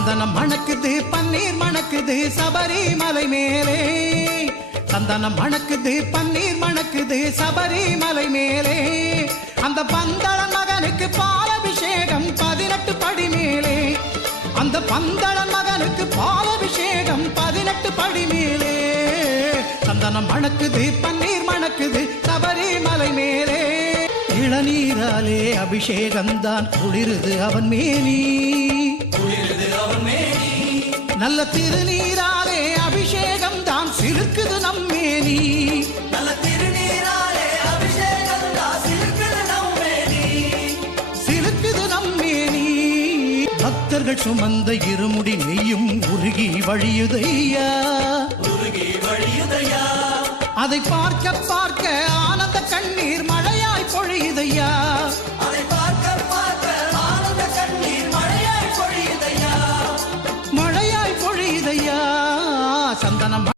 சந்தனம் மணக்குது பன்னீர் மணக்குது சபரிமலை மேலே சந்தனம் மணக்குது பன்னீர் மணக்குது சபரிமலை மேலே அந்த பந்தளன் மகனுக்கு பாலபிஷேகம் 18 படி மேலே அந்த பந்தளன் மகனுக்கு பாலபிஷேகம் 18 படி மேலே சந்தனம் மணக்குது பன்னீர் மணக்குது சபரிமலை மேலே இளநீராலே அபிஷேகம்தான் குளிருது அவன் மேனி நல்ல திருநீராலே அபிஷேகம் தான் சிலுக்குது நம்மேனி நல்ல திருநீராலே அபிஷேகம் தான் சிலுக்குது நம்மேனி சிலுக்குது நம்மேனி பக்தர்கள் சுமந்த இருமுடி நெய்யும் உருகி வழியுதையா அதை பார்க்க பார்க்க ஆனந்த கண்ணீர் மழையாய் பொழியுதையா அதை பார்க்க பார்க்க ஆனந்த கண்ணீர் மழையாய் பொழியுதையா சந்தனம்